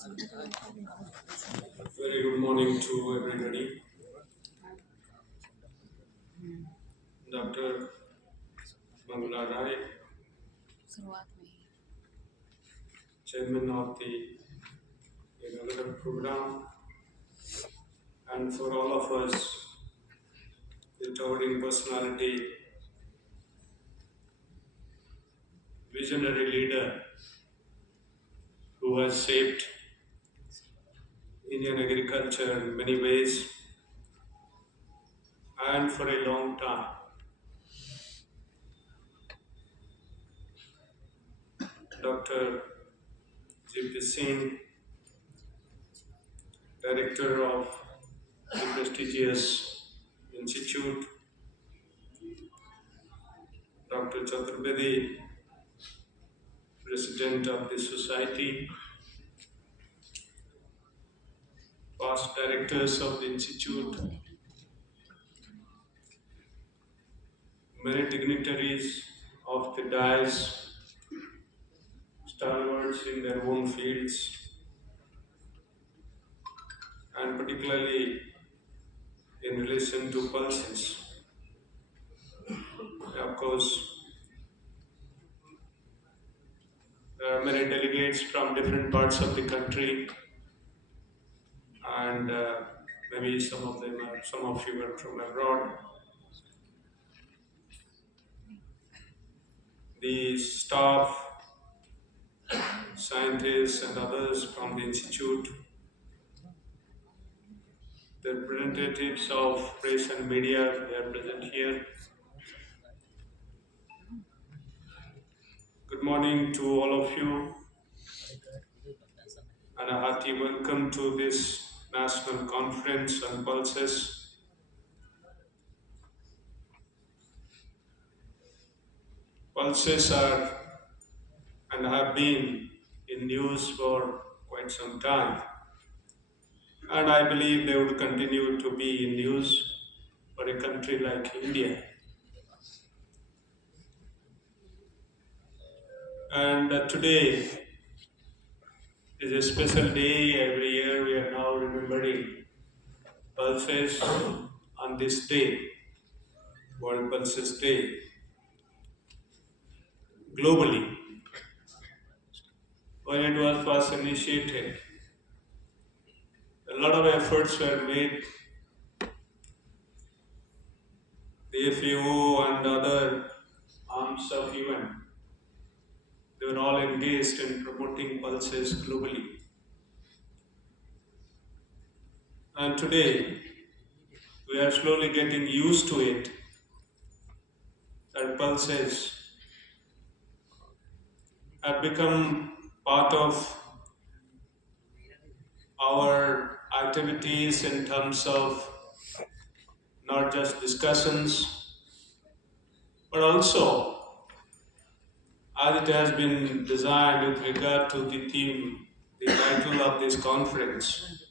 Very good morning to everybody. Dr. Mangala Rai, Chairman of the inaugural program, and for all of us, the towering personality, visionary leader who has shaped Indian agriculture in many ways and for a long time. Dr. G.P. Singh, Director of the prestigious institute, Dr. Chaturvedi, President of the society, past directors of the institute, many dignitaries of the dais, stalwarts in their own fields, and particularly in relation to pulses. Of course, there are many delegates from different parts of the country, and maybe some of you are from abroad. The staff, scientists, and others from the institute, the representatives of press and media, they are present here. Good morning to all of you, and a hearty welcome to this national conference on pulses. Pulses are and have been in news for quite some time, and I believe they would continue to be in news for a country like India. And today is a special day. Every year we are now remembering pulses on this day, World Pulses Day, globally. When it was first initiated, a lot of efforts were made. The FAO and other arms of UN, they were all engaged in promoting pulses globally. And today, we are slowly getting used to it, that pulses have become part of our activities in terms of not just discussions, but also as it has been designed with regard to the theme, the title of this conference,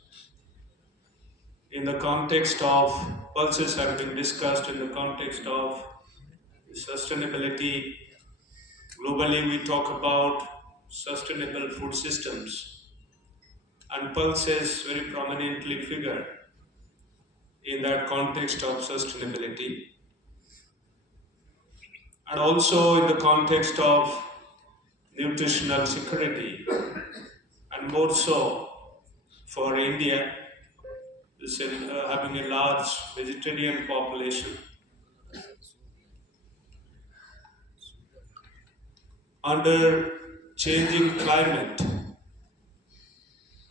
in the context of pulses have been discussed in the context of sustainability. Globally, we talk about sustainable food systems, and pulses very prominently figure in that context of sustainability, and also in the context of nutritional security, and more so for India, having a large vegetarian population. Under changing climate,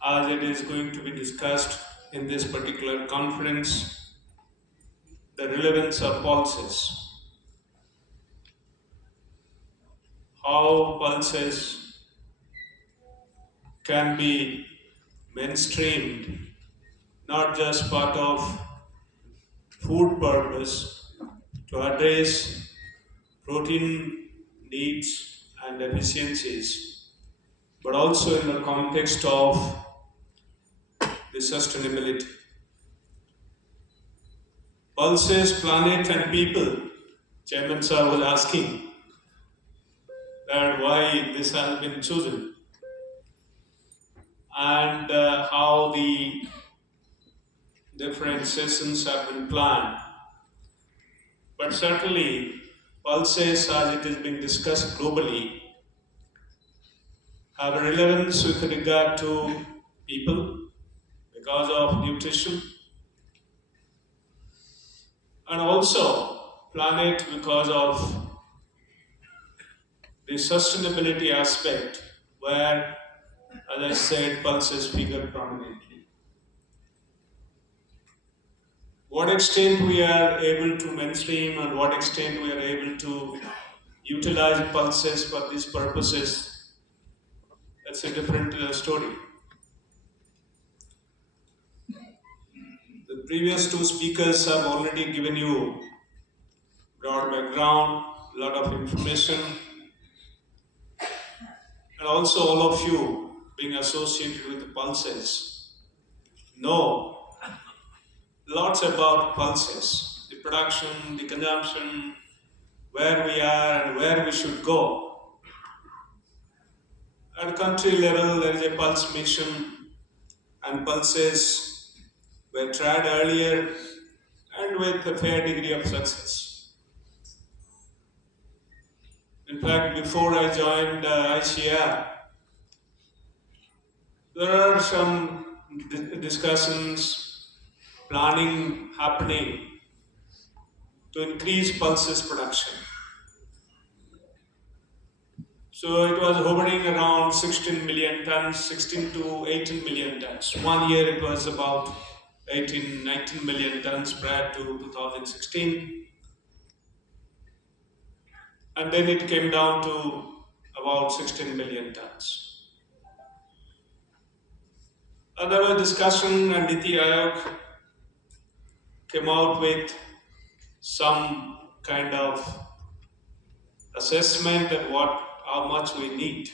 as it is going to be discussed in this particular conference, the relevance of pulses, how pulses can be mainstreamed, not just part of food purpose to address protein needs and deficiencies, but also in the context of the sustainability. Pulses, planet and people. Chairman sir was asking that why this has been chosen. and how the different sessions have been planned. But certainly, pulses, as it is being discussed globally, have a relevance with regard to people because of nutrition, and also planet because of the sustainability aspect, where, as I said, pulses figure prominently. What extent we are able to mainstream and what extent we are able to utilize pulses for these purposes, that's a different story. The previous two speakers have already given you broad background, a lot of information, and also all of you being associated with the pulses know lots about pulses, the production, the consumption, where we are and where we should go. At country level, there is a pulse mission, and pulses were tried earlier and with a fair degree of success. In fact, before I joined ICR, there are some discussions, planning happening to increase pulses production. So it was hovering around 16 million tons, 16 to 18 million tons. 1 year it was about 18, 19 million tons prior to 2016. And then it came down to about 16 million tons. And there was discussion, and Niti Aayog came out with some kind of assessment that how much we need.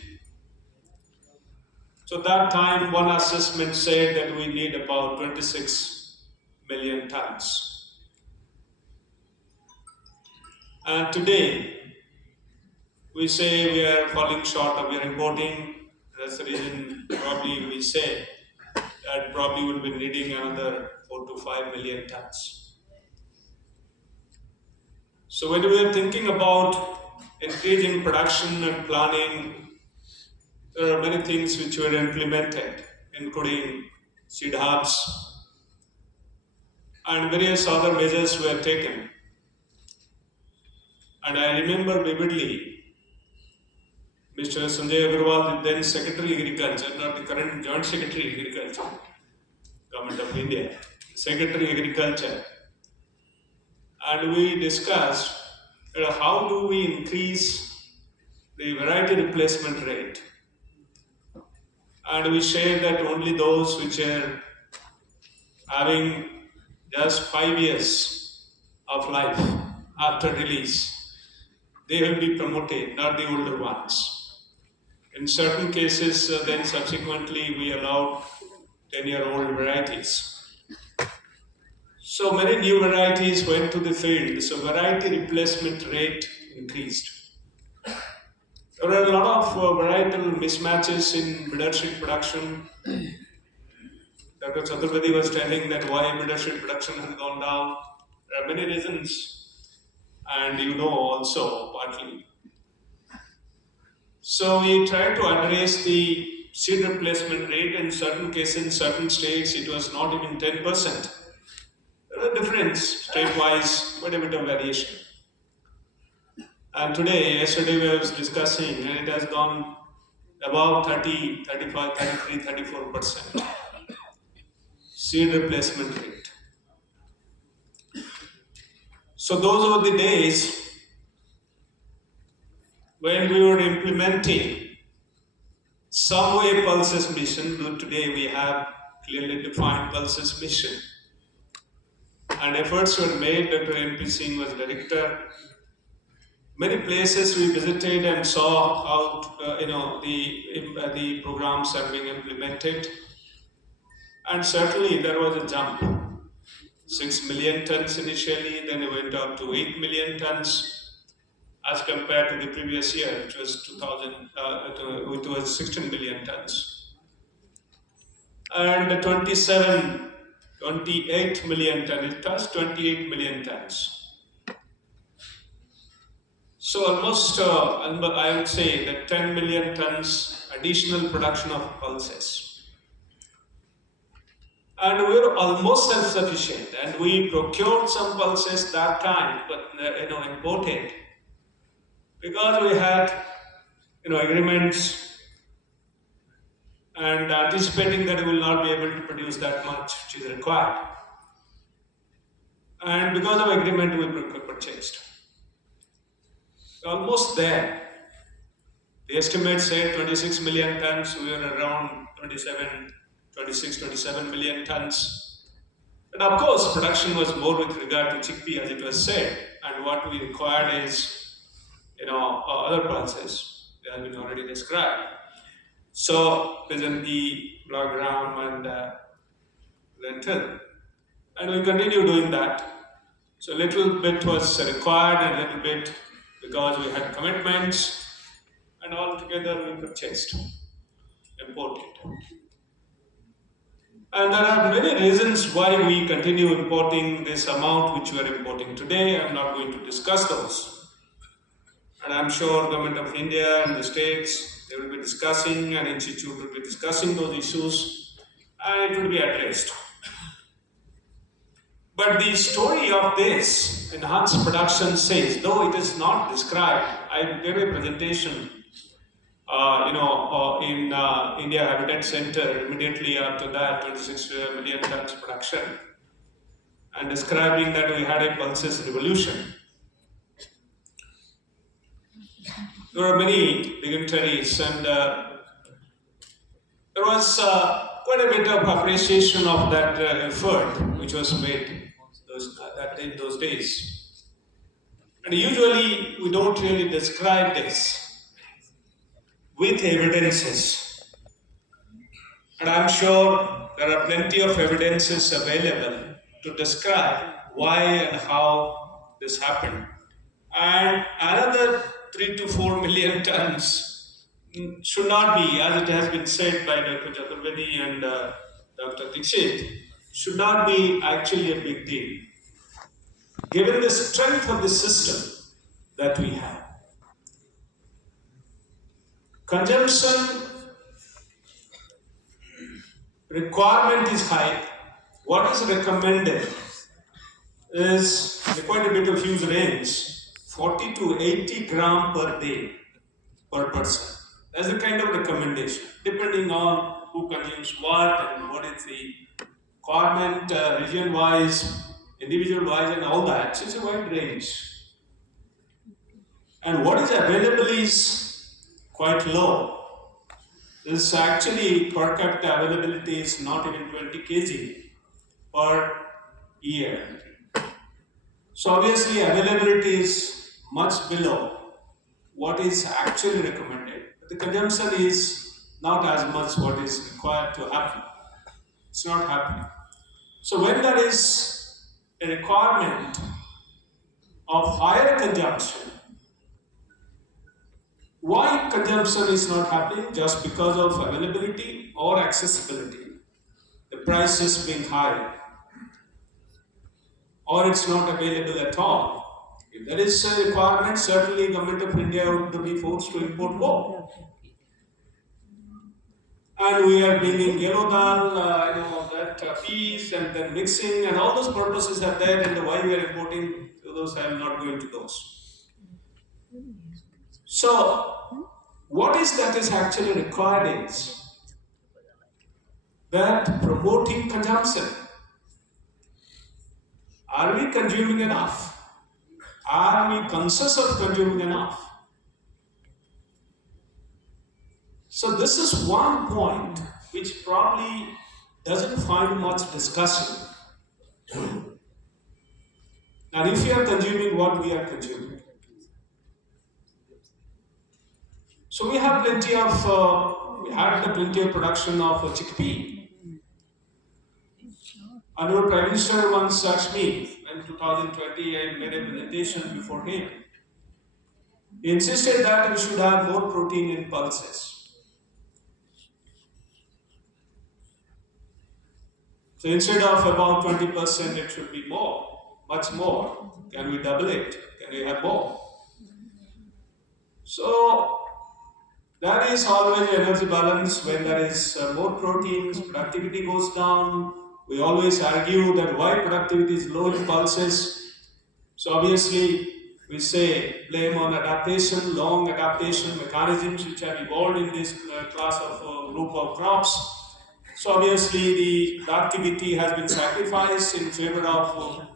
So that time, one assessment said that we need about 26 million tons. And today, we say we are falling short of, we are importing. That's the reason probably we say that probably we'll be needing another 4 to 5 million tons. So when we are thinking about increasing production and planning, there are many things which were implemented, including seed hubs, and various other measures were taken. And I remember vividly Mr. Sanjay Agarwal, the then Secretary Agriculture, not the current Joint Secretary Agriculture, Government of India, Secretary Agriculture, and we discussed how do we increase the variety replacement rate. And we shared that only those which are having just 5 years of life after release, they will be promoted, not the older ones. In certain cases, then subsequently we allowed 10-year-old varieties. So many new varieties went to the field, so variety replacement rate increased. There are a lot of varietal mismatches in leadership production. Dr. Chaturvedi was telling that why leadership production has gone down. There are many reasons, and you know also partly. So we tried to address the seed replacement rate. In certain cases, in certain states, it was not even 10%. There are difference state-wise, quite a bit of variation. And yesterday we was discussing, and it has gone above 30, 35, 33, 34% seed replacement rate. So those were the days when we were implementing some way pulses mission. Today we have clearly defined pulses mission. And efforts were made. Dr. N.P. Singh was director. Many places we visited and saw how the programs are being implemented. And certainly there was a jump. 6 million tons initially, then it went up to 8 million tons as compared to the previous year, which was 16 million tons. and 28 million tons. It touched 28 million tons. So almost, I would say that 10 million tons additional production of pulses. And we were almost self-sufficient, and we procured some pulses that time, but imported, because we had agreements and anticipating that we will not be able to produce that much which is required. And because of agreement, we purchased. Almost there. The estimates say 26 million tons, we are around 27 million tons. And of course, production was more with regard to chickpea, as it was said, and what we required is, other pulses. They have been already described. So, presently, black gram and lentil. And we continue doing that. So, a little bit was required and a little bit because we had commitments, and all together we purchased, imported. And there are many reasons why we continue importing this amount which we are importing today. I'm not going to discuss those. And I'm sure Government of India and the states, they will be discussing, and Institute will be discussing those issues, and it will be addressed. But the story of this enhanced production says, though it is not described, I gave a presentation in India Habitat Center immediately after that, 26 million tons production, and describing that we had a pulses revolution. There were many dignitaries, and there was quite a bit of appreciation of that effort which was made in those days. And usually we don't really describe this with evidences. And I'm sure there are plenty of evidences available to describe why and how this happened. And another 3 to 4 million tons should not be, as it has been said by Dr. Chaturvedi and Dr. Dixit, should not be actually a big deal, given the strength of the system that we have. Consumption requirement is high. What is recommended is quite a bit of huge range, 40 to 80 gram per day per person. That's the kind of recommendation, depending on who consumes what and what is the requirement, region-wise, individual-wise, and all that. So it's a wide range. And what is available is quite low. This actually per capita availability is not even 20 kg per year. So obviously availability is much below what is actually recommended. But the consumption is not as much what is required to happen. It's not happening. So when there is a requirement of higher consumption, why consumption is not happening? Just because of availability or accessibility, the prices being high, or it's not available at all. If there is a requirement, certainly Government of India would be forced to import more. And we are bringing yellow dal, peas, and then mixing, and all those purposes are there, and why we are importing those, I am not going to those. So, what is that is actually required is that promoting consumption. Are we consuming enough? Are we conscious of consuming enough? So this is one point which probably doesn't find much discussion. Now, if you are consuming what we are consuming, so we have plenty of, we had plenty of production of chickpea. And our Prime Minister once asked me in 2020, I made a presentation before him. He insisted that we should have more protein in pulses. So instead of about 20%, it should be more, much more. Can we double it? Can we have more? So there is always energy balance. When there is more proteins, productivity goes down. We always argue that why productivity is low in pulses. So obviously, we say blame on adaptation, long adaptation mechanisms which have evolved in this class of group of crops. So obviously, the productivity has been sacrificed in favor of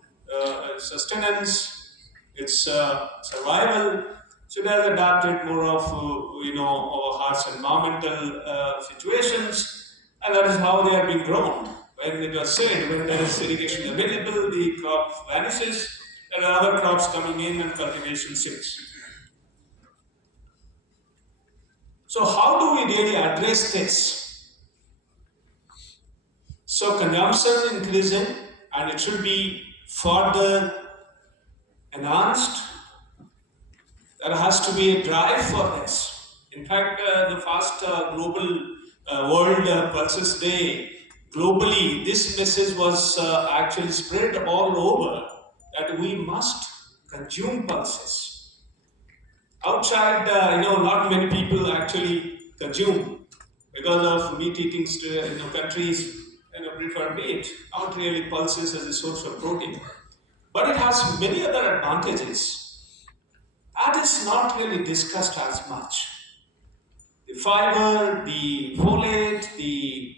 sustenance, its survival. So it has adapted more of harsh environmental situations, and that is how they have been grown. When it was said, when there is irrigation available, the crop vanishes, and other crops coming in, and cultivation shifts. So how do we really address this? So consumption increasing, and it should be further enhanced. There has to be a drive for this. In fact, the first global World Pulses Day, globally, this message was actually spread all over that we must consume pulses. Outside, not many people actually consume because of meat-eating countries prefer meat, not really pulses as a source of protein. But it has many other advantages. That is not really discussed as much. The fiber, the folate, the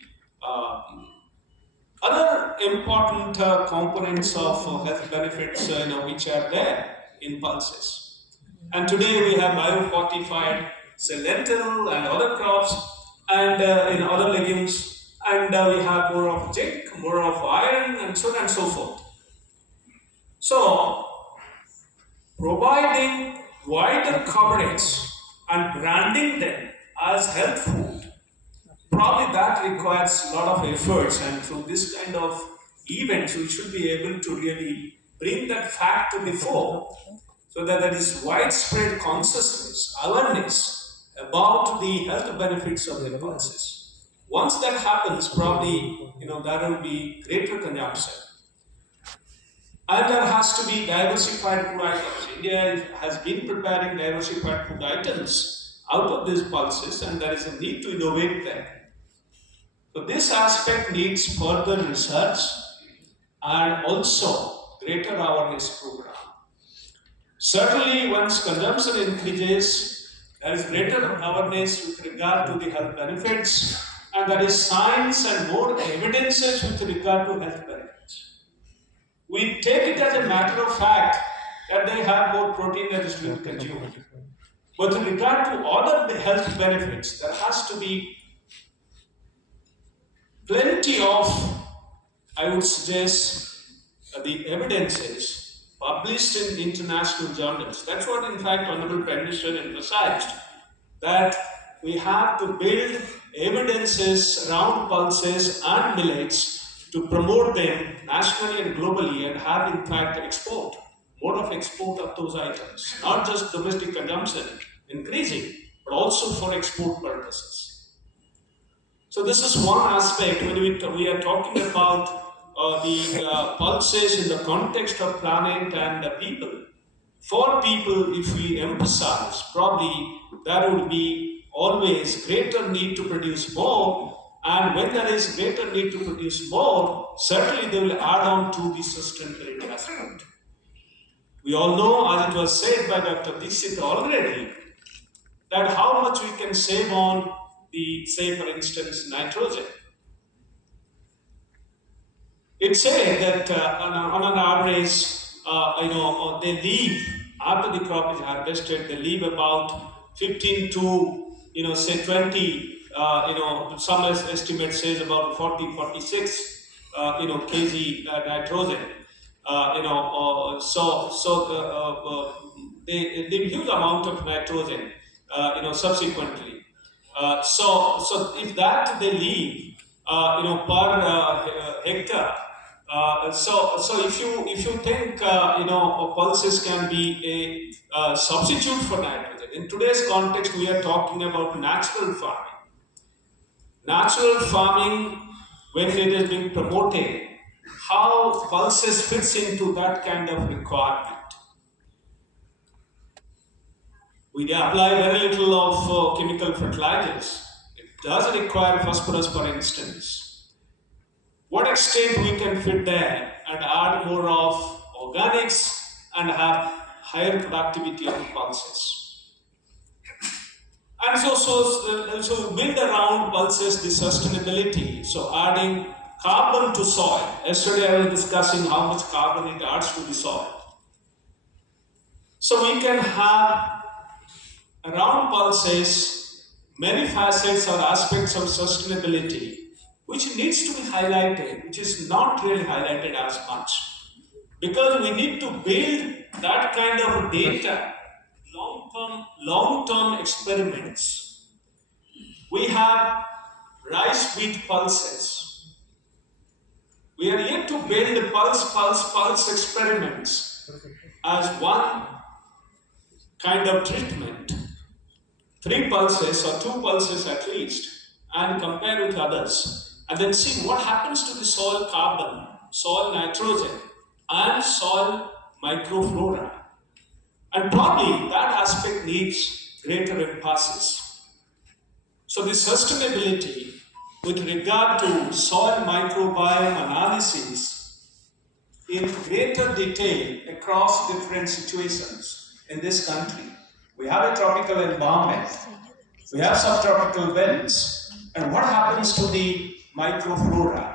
other important components of health benefits which are there in pulses. And today we have biofortified say lentil and other crops and in other legumes, and we have more of zinc, more of iron, and so on and so forth. So providing wider coverage and branding them as health food, probably that requires a lot of efforts, and through this kind of events we should be able to really bring that fact to the fore so that there is widespread consciousness, awareness about the health benefits of the pulses. Once that happens, probably there will be greater consumption. And there has to be diversified food items. India has been preparing diversified food items out of these pulses, and there is a need to innovate them. So this aspect needs further research and also greater awareness program. Certainly, once consumption increases, there is greater awareness with regard to the health benefits, and there is science and more evidences with regard to health benefits. We take it as a matter of fact that they have more protein that is to be consumed. But with regard to other health benefits, there has to be plenty of, I would suggest, the evidences published in international journals. That's what, in fact, Honorable Prime Minister emphasized, that we have to build evidences around pulses and millets to promote them nationally and globally and have, in fact, export, mode of export of those items, not just domestic consumption increasing, but also for export purposes. So this is one aspect when we are talking about the pulses in the context of planet and the people. For people, if we emphasize, probably there would be always greater need to produce more, and when there is greater need to produce more, certainly they will add on to the sustainability aspect. We all know, as it was said by Dr. Dixit already, that how much we can save on the, say for instance, nitrogen. It said that on an average, they leave, after the crop is harvested, they leave about 15 to, say 20, some estimate says about 40, 46, kg nitrogen. They leave huge amount of nitrogen, subsequently. So if that they leave, per hectare. So if you think pulses can be a substitute for nitrogen, in today's context we are talking about natural farming. Natural farming, when it is being promoted, how pulses fits into that kind of requirement. We apply very little of chemical fertilizers. It does require phosphorus, for instance. What extent we can fit there and add more of organics and have higher productivity of pulses. And so build around pulses the sustainability. So adding carbon to soil. Yesterday I was discussing how much carbon it adds to the soil. So we can have around pulses many facets or aspects of sustainability which needs to be highlighted, which is not really highlighted as much. Because we need to build that kind of data, long-term experiments. We have rice wheat pulses. We are yet to build pulse experiments as one kind of treatment. 3 pulses or 2 pulses at least, and compare with others, and then see what happens to the soil carbon, soil nitrogen, and soil microflora. And probably that aspect needs greater emphasis. So the sustainability with regard to soil microbiome analysis in greater detail across different situations in this country. We have a tropical environment, we have subtropical belts, and what happens to the microflora?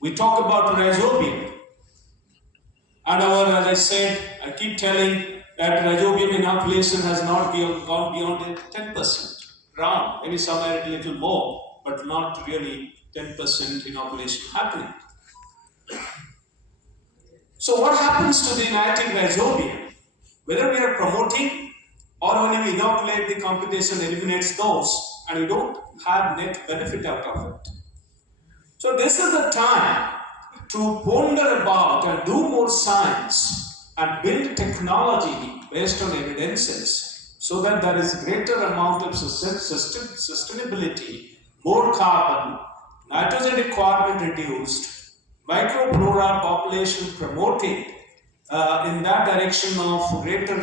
We talk about rhizobium, and as I said, I keep telling that rhizobium inoculation has not gone beyond 10%, around, maybe somewhere a little more, but not really 10% inoculation happening. So what happens to the native rhizobium? Whether we are promoting or when we inoculate, the competition eliminates those and we don't have net benefit out of it. So this is the time to ponder about and do more science and build technology based on evidences so that there is greater amount of sustainability, more carbon, nitrogen requirement reduced, microflora population promoting in that direction of greater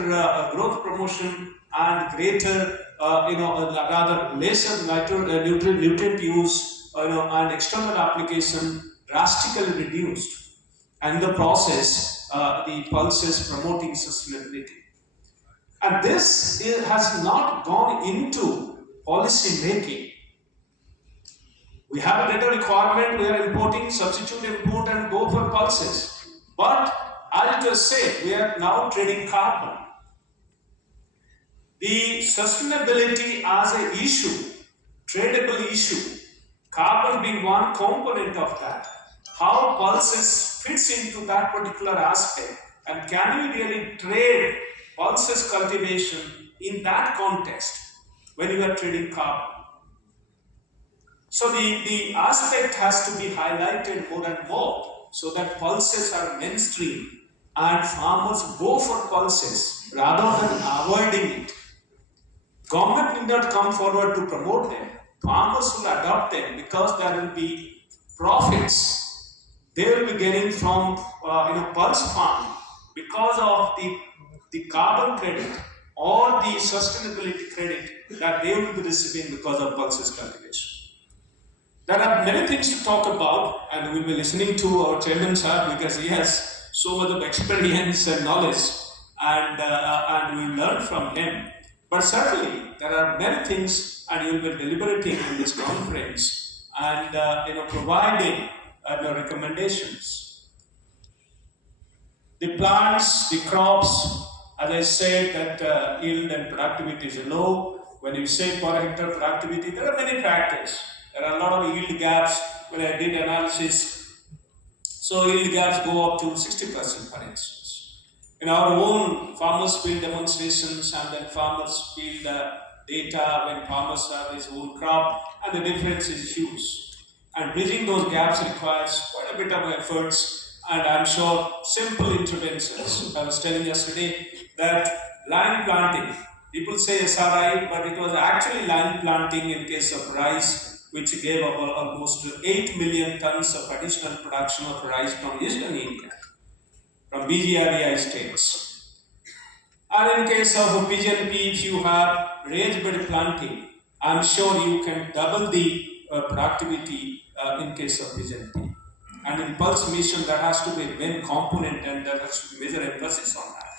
growth promotion and greater, rather lesser nutrient use, and external application drastically reduced. And in the process, the pulses promoting sustainability. And this has not gone into policy making. We have a data requirement, we are importing, substitute import and go for pulses. But as it was said, we are now trading carbon. The sustainability as an issue, tradable issue, carbon being one component of that, how pulses fits into that particular aspect, and can we really trade pulses cultivation in that context when you are trading carbon? So the aspect has to be highlighted more and more so that pulses are mainstream and farmers go for pulses rather than avoiding it. Government need not come forward to promote them. Farmers will adopt them because there will be profits they will be getting from pulse farm because of the carbon credit or the sustainability credit that they will be receiving because of pulses cultivation. There are many things to talk about, and we'll be listening to our chairman sir because he has so much of experience and knowledge, and we'll learn from him. But certainly, there are many things, and you'll be deliberating in this conference and providing recommendations. The plants, the crops, as I said, that yield and productivity is low. When you say per hectare productivity, there are many factors. There are a lot of yield gaps. When I did analysis, so yield gaps go up to 60%, for instance. In our own farmers field demonstrations, and then farmers field data when farmers have his own crop, and the difference is huge. And bridging those gaps requires quite a bit of efforts, and I'm sure simple interventions. I was telling yesterday that line planting, people say SRI, but it was actually line planting in case of rice which gave almost 8 million tons of additional production of rice from eastern India, from BGREI states. And in case of PGNP, if you have raised bed planting, I'm sure you can double the productivity in case of PGNP. And in pulse mission, that has to be a main component, and there has to be major emphasis on that.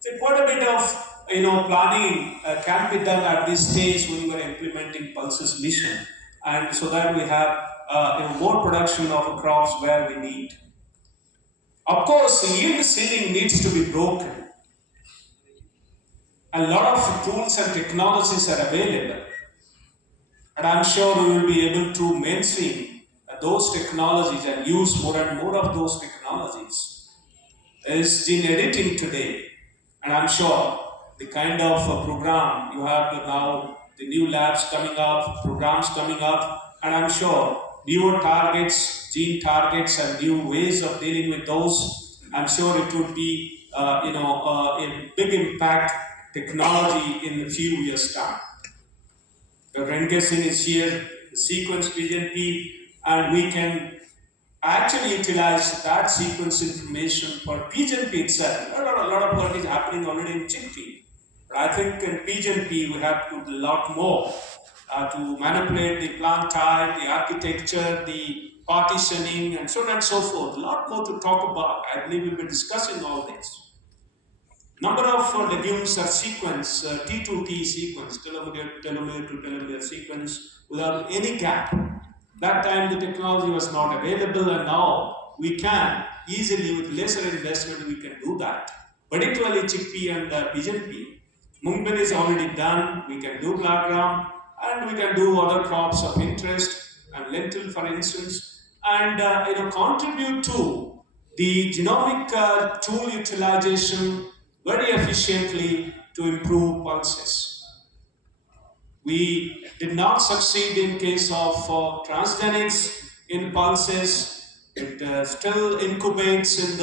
So quite a bit of planning can be done at this stage when you are implementing pulses mission, and so that we have more production of crops where we need. Of course, the yield ceiling needs to be broken. A lot of tools and technologies are available, and I'm sure we will be able to mainstream those technologies and use more and more of those technologies. There is gene editing today, and I'm sure the kind of program you have now, the new labs coming up, programs coming up, and I'm sure newer targets, gene targets, and new ways of dealing with those. I'm sure it would be a big impact technology in a few years' time. The Rengesing is here, the sequence PGNP, and we can actually utilize that sequence information for PGNP itself. A lot of work is happening already in chickpea. But I think in PGNP we have to do a lot more to manipulate the plant type, the architecture, the partitioning, and so on and so forth. A lot more to talk about. I believe we'll be discussing all this. Number of legumes are sequence, T2T sequence, telomere to telomere sequence without any gap. That time the technology was not available, and now we can easily, with lesser investment, we can do that. Particularly chickpea and PGNP. Mungbean is already done, we can do black gram, and we can do other crops of interest, and lentil for instance, and contribute to the genomic tool utilization very efficiently to improve pulses. We did not succeed in case of transgenics in pulses. It still incubates in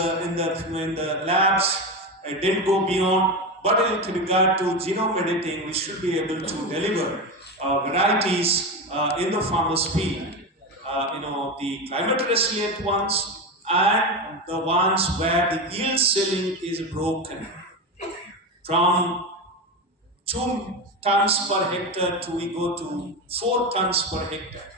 the labs. It didn't go beyond. But with regard to genome editing, we should be able to deliver varieties in the farmer's field. The climate resilient ones and the ones where the yield ceiling is broken from 2 tons per hectare to we go to 4 tons per hectare.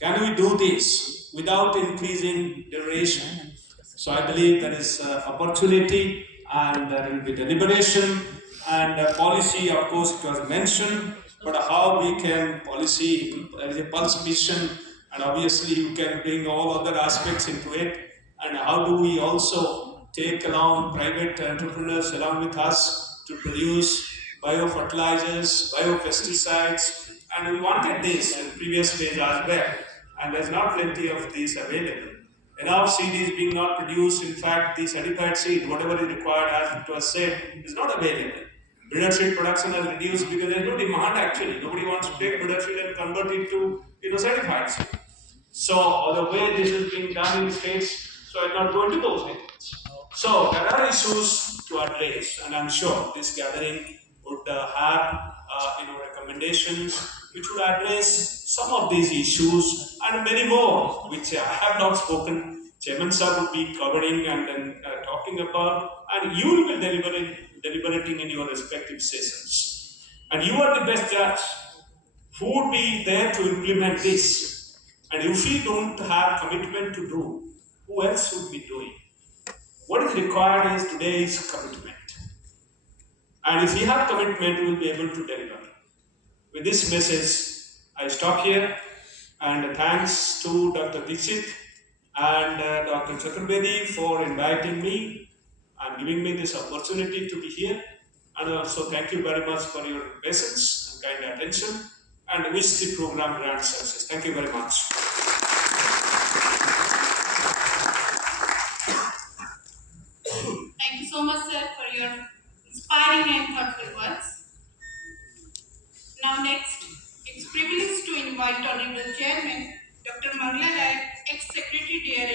Can we do this without increasing duration? So I believe there is opportunity, and there will be deliberation and policy. Of course, it was mentioned, but how we can policy as a pulse mission, and obviously you can bring all other aspects into it. And how do we also take along private entrepreneurs along with us to produce biofertilizers, biopesticides, and we wanted this in previous phase as well. And there's not plenty of these available. Enough seed is being not produced. In fact, the certified seed, whatever is required, as it was said, is not available. Breeder seed production has reduced because there's no demand actually. Nobody wants to take breeder seed and convert it to certified seed. So the way this is being done in states, so I'm not going to those details. So there are issues to address, and I'm sure this gathering would have recommendations which would address some of these issues and many more which I have not spoken. Chairman sir would be covering and then talking about, and you will be deliberating in your respective sessions. And you are the best judge. Who would be there to implement this? And if we don't have commitment to do, who else would be doing? What is required is today's commitment. And if we have commitment, we will be able to deliver. With this message, I stop here. And thanks to Dr. Dixit and Dr. Chaturvedi for inviting me and giving me this opportunity to be here. And also thank you very much for your patience and kind attention. And wish the program grand success. Thank you very much. Thank you so much, sir, for your inspiring and thoughtful words. Now next, it's privilege to invite Honorable Chairman Dr. Mangla Rai, ex-Secretary Dear